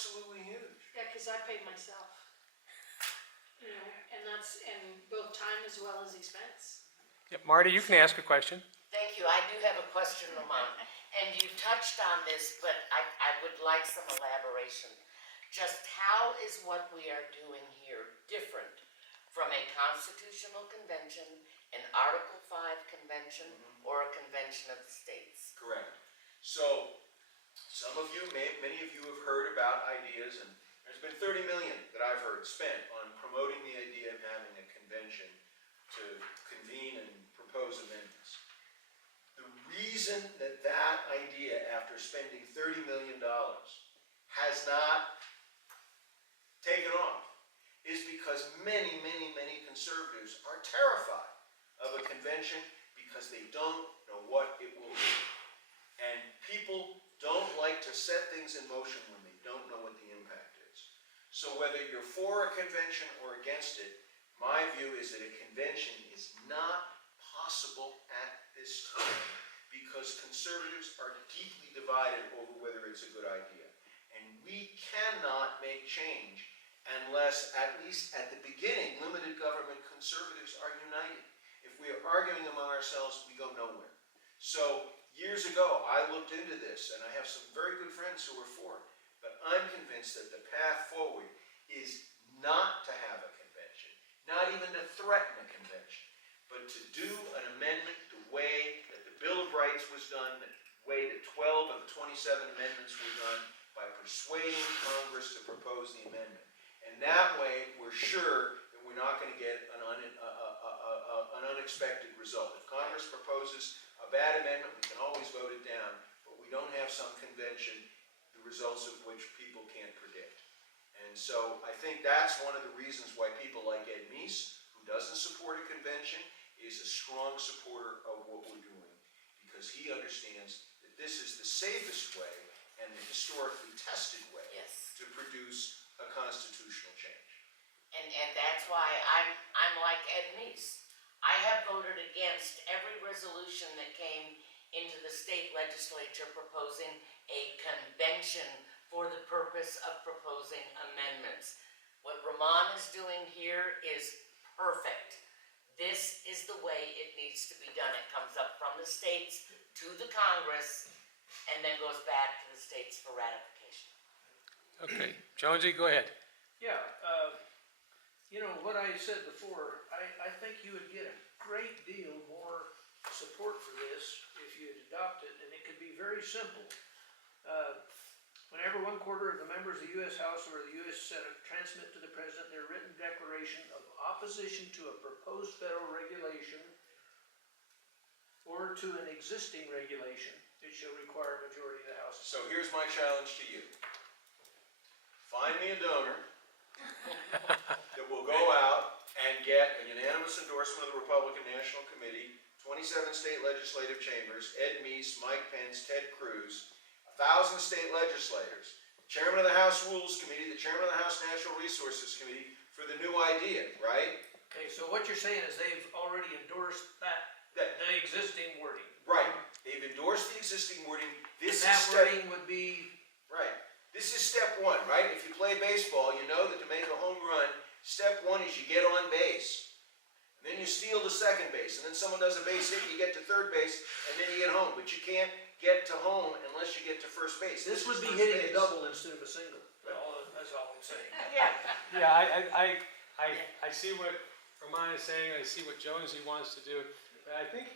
absolutely huge. Yeah, because I paid myself. You know, and that's, and both time as well as expense. Yeah, Marty, you can ask a question. Thank you. I do have a question, Ramon. And you touched on this, but I would like some elaboration. Just how is what we are doing here different from a constitutional convention, an Article 5 convention, or a convention of the states? Correct. So, some of you, many of you have heard about ideas, and there's been 30 million that I've heard spent on promoting the idea of having a convention to convene and propose amendments. The reason that that idea, after spending $30 million, has not taken off is because many, many, many conservatives are terrified of a convention because they don't know what it will be. And people don't like to set things in motion when they don't know what the impact is. So whether you're for a convention or against it, my view is that a convention is not possible at this time because conservatives are deeply divided over whether it's a good idea. And we cannot make change unless, at least at the beginning, limited government conservatives are united. If we are arguing among ourselves, we go nowhere. So years ago, I looked into this, and I have some very good friends who are for it. But I'm convinced that the path forward is not to have a convention, not even to threaten a convention, but to do an amendment the way that the Bill of Rights was done, the way that 12 of the 27 amendments were done, by persuading Congress to propose the amendment. And that way, we're sure that we're not going to get an unexpected result. If Congress proposes a bad amendment, we can always vote it down, but we don't have some convention, the results of which people can't predict. And so I think that's one of the reasons why people like Ed Meese, who doesn't support a convention, is a strong supporter of what we're doing, because he understands that this is the safest way and the historically tested way to produce a constitutional change. And that's why I'm like Ed Meese. I have voted against every resolution that came into the state legislature proposing a convention for the purpose of proposing amendments. What Ramon is doing here is perfect. This is the way it needs to be done. It comes up from the states to the Congress and then goes back to the states for ratification. Okay, Jonesy, go ahead. Yeah, you know, what I said before, I think you would get a great deal more support for this if you had adopted, and it could be very simple. Whenever 1/4 of the members of the U.S. House or the U.S. Senate transmit to the President their written declaration of opposition to a proposed federal regulation or to an existing regulation, it shall require a majority of the House. So here's my challenge to you. Find me a donor that will go out and get a unanimous endorsement of the Republican National Committee, 27 state legislative chambers, Ed Meese, Mike Pence, Ted Cruz, 1,000 state legislators, chairman of the House Rules Committee, the chairman of the House Natural Resources Committee, for the new idea, right? Okay, so what you're saying is they've already endorsed the existing wording. Right. They've endorsed the existing wording. This And that is step, wording would be, right. This is step one, right? If you play baseball, you know that to make a home run, step one is you get on base. And then you steal to second base, and then someone does a base hit, you get to third base, and then you get home. But you can't get to home unless you get to first base. this would is be first hitting base. a double instead of a single. That's all I'm saying. Yeah. Yeah, I see what Ramon is saying, I see what Jonesy wants to do, but I think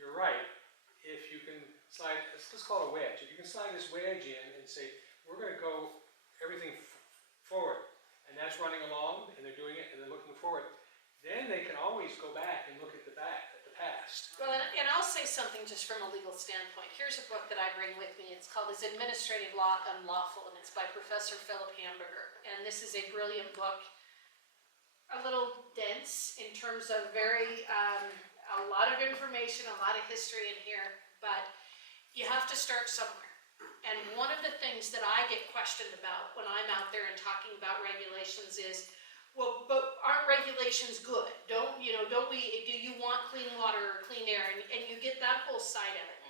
you're right. If you can slide, let's call it a wedge, if you can slide this wedge in and say, we're going to go everything forward, and that's running along, and they're doing it, and they're looking forward, then they can always go back and look at the past. Well, and I'll say something just from a legal standpoint. Here's a book that I bring with me. It's called Is Administrative Law Unlawful? And it's by Professor Philip Hamburger. And this is a brilliant book, a little dense in terms of a lot of information, a lot of history in here, but you have to start somewhere. And one of the things that I get questioned about when I'm out there and talking about regulations is, well, but aren't regulations good? Do you want clean water or clean air? And you get that whole side of it.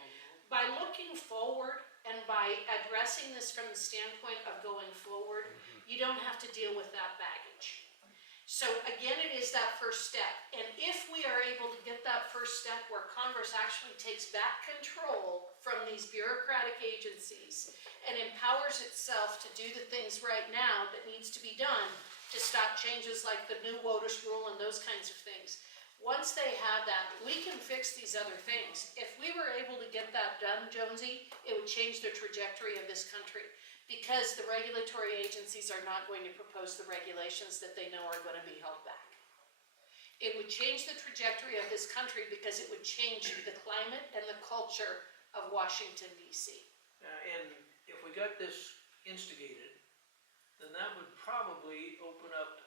By looking forward, And by addressing this from the standpoint of going forward, you don't have to deal with that baggage. So again, it is that first step. And if we are able to get that first step where Congress actually takes back control from these bureaucratic agencies and empowers itself to do the things right now that needs to be done to stop changes like the new WOTUS rule and those kinds of things. Once they have that, we can fix these other things. If we were able to get that done, Jonesy, it would change the trajectory of this country. Because the regulatory agencies are not going to propose the regulations that they know are going to be held back. It would change the trajectory of this country because it would change the climate and the culture of Washington, D.C. And if we got this instigated, then that would probably open up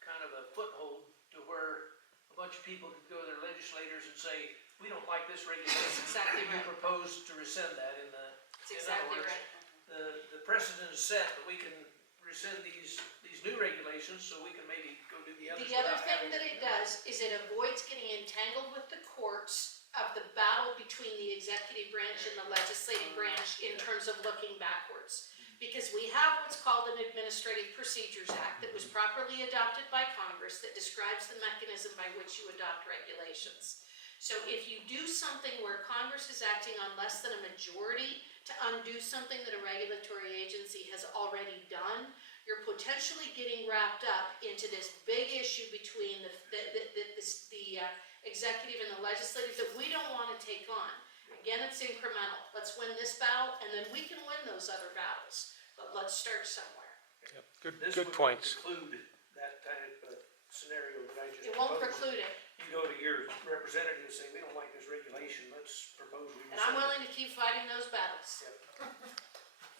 kind of a foothold to where a bunch of people could go to their legislators and say, we don't like this regulation. That's exactly We right. propose to rescind that That's in other exactly words, right. The precedent is set that we can rescind these new regulations, so we can maybe go do the others. The other without thing having that to- it does is it avoids getting entangled with the courts of the battle between the executive branch and the legislative branch in terms of looking backwards. Because we have what's called an Administrative Procedures Act that was properly adopted by Congress that describes the mechanism by which you adopt regulations. So if you do something where Congress is acting on less than a majority to undo something that a regulatory agency has already done, you're potentially getting wrapped up into this big issue between the executive and the legislative that we don't want to take on. Again, it's incremental. Let's win this battle, and then we can win those other battles. But let's start somewhere. Good, This good would points. preclude that type of scenario that I just It won't proposed. preclude it, You go to your representative and say, we don't like this regulation, let's propose we and I'm rescind it. willing to keep fighting those battles.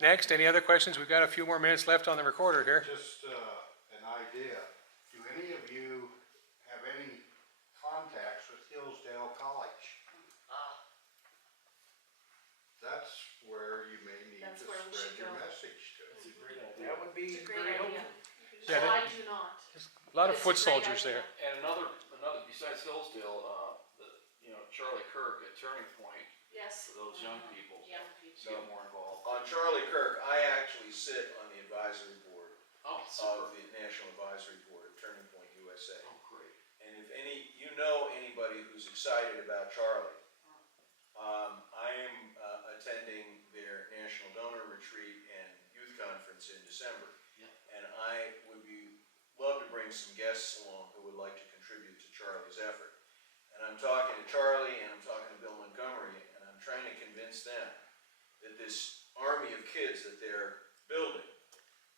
Next, any other questions? We've got a few more minutes left on the recorder here. Just an idea, do any of you have any contacts with Hillsdale College? That's where you may need That's to where we should spread your go. message to. That would be It's a great very idea. helpful. Yeah, So that- I do not. A lot of It's a foot great soldiers idea. there. And another, besides Hillsdale, Charlie Kirk at Turning Point, Yes. for those young people, Young to get more involved. On Charlie Kirk, I actually sit on the advisory board Oh, of super. the National Advisory Board of Turning Point USA. Oh, great. And if you know anybody who's excited about Charlie, I am attending their National Donor Retreat and Youth Conference in December. Yeah. And I would love to bring some guests along who would like to contribute to Charlie's effort. And I'm talking to Charlie and I'm talking to Bill Montgomery, and I'm trying to convince them that this army of kids that they're building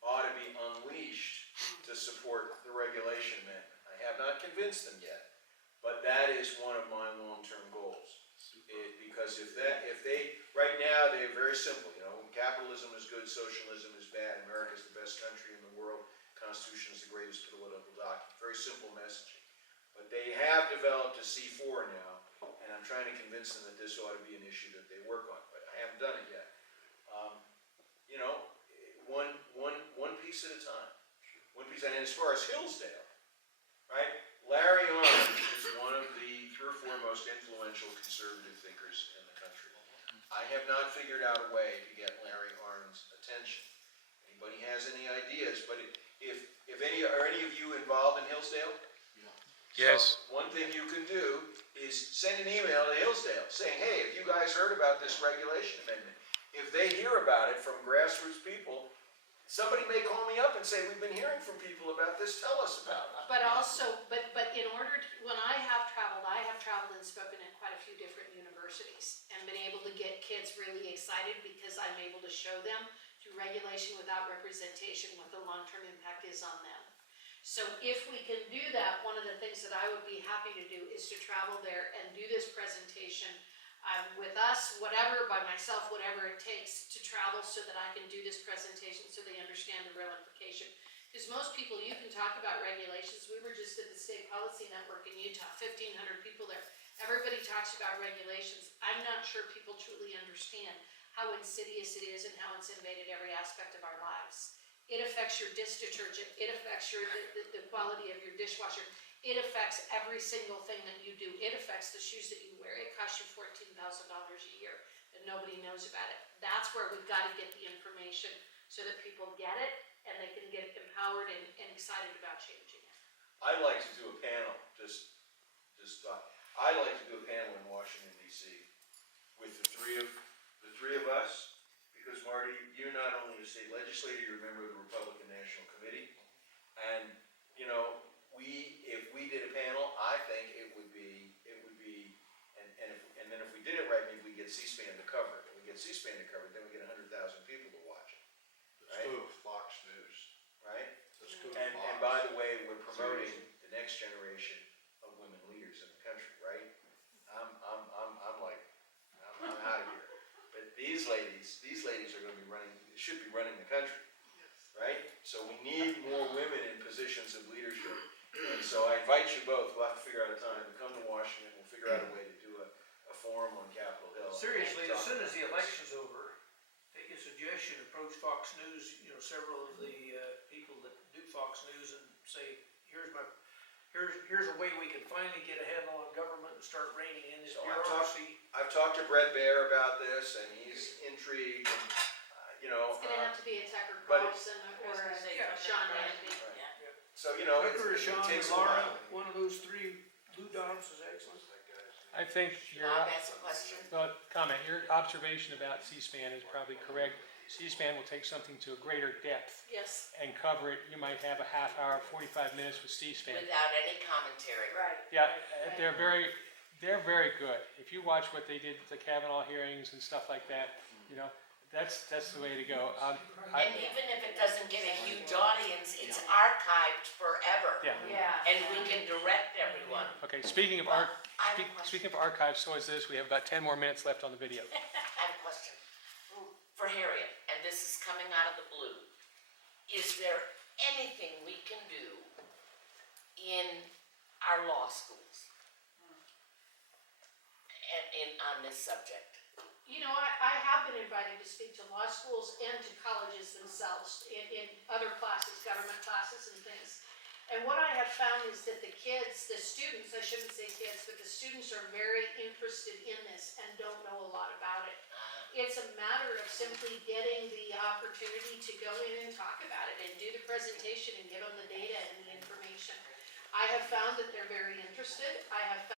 ought to be unleashed to support the regulation amendment. I have not convinced them yet, but that is one of my long-term goals. Because right now, they're very simple, capitalism is good, socialism is bad, America's the best country in the world, Constitution is the greatest political document, very simple messaging. But they have developed a C4 now, and I'm trying to convince them that this ought to be an issue that they work on, but I haven't done it yet. One piece at a time. One piece, and as far as Hillsdale, right? Larry Arnn is one of the 3 or 4 most influential conservative thinkers in the country. I have not figured out a way to get Larry Arnn's attention. Anybody has any ideas? But are any of you involved in Hillsdale? Yes. So one thing you can do is send an email to Hillsdale saying, hey, have you guys heard about this regulation amendment? If they hear about it from grassroots people, somebody may call me up and say, we've been hearing from people about this, tell us about it. But also, but in order to, when I have traveled and spoken at quite a few different universities and been able to get kids really excited because I'm able to show them through regulation without representation what the long-term impact is on them. So if we can do that, one of the things that I would be happy to do is to travel there and do this presentation with us, whatever, by myself, whatever it takes to travel so that I can do this presentation so they understand the real implication. Because most people, you can talk about regulations. We were just at the State Policy Network in Utah, 1,500 people there. Everybody talks about regulations. I'm not sure people truly understand how insidious it is and how it's invaded every aspect of our lives. It affects your dish detergent. It affects the quality of your dishwasher. It affects every single thing that you do. It affects the shoes that you wear. It costs you $14,000 a year. The but nobody knows about it. That's where we've gotta get the information so that people get it and they can get empowered and excited about changing it. I'd like to do a panel, I'd like to do a panel in Washington DC with the three of us, because Marty, you're not only a state legislator, you're a member of the Republican National Committee. And, you know, if we did a panel, I think it would be, and then if we did it right, maybe we get C-SPAN to cover it. If we get C-SPAN to cover it, then we get 100,000 people to watch it, Let's go with Fox News. right? Let's go with And Fox. by the way, we're promoting the next generation of women leaders in the country, right? I'm out of here. But these ladies are gonna be should be running the country, right? So we need more women in positions of leadership. And so I invite you both, we'll have to figure out a time to come to Washington, we'll figure out a way to do a forum on Capitol Hill. Seriously, and as talk soon as about the this. election's over, take a suggestion, approach Fox News, several of the people that do Fox News and say, here's a way we can finally get a handle on government and start reining in this So I've talked- bureaucracy. I've talked to Brett Baer about this, and he's intrigued, and, It's gonna have to be a Tucker but- Carlson or a Sean Hannity. so, you know, Tucker or it Sean takes or a Laura, while. one of those three, Lou Dobbs is excellent. I think your, Bob has a question. well, comment, your observation about C-SPAN is probably correct. C-SPAN will take something to a greater depth Yes, and cover it. You might have a half hour, 45 minutes with C-SPAN. Without any commentary. right. Yeah, they're very good. If you watch what they did at the Kavanaugh hearings and stuff like that, that's the way to go. And even if it doesn't get a huge audience, it's archived forever. Yeah. Yeah. And we can direct everyone. Okay, speaking of I have a question. speaking of archives, so is this. We have about 10 more minutes left on the video. I have a question for Harriet, and this is coming out of the blue. Is there anything we can do in our law schools and on this subject? I have been invited to speak to law schools and to colleges themselves in other classes, government classes and things. And what I have found is that the students, I shouldn't say kids, but the students are very interested in this and don't know a lot about it. It's a matter of simply getting the opportunity to go in and talk about it and do the presentation and give them the data and the information. I have found that they're very interested. I have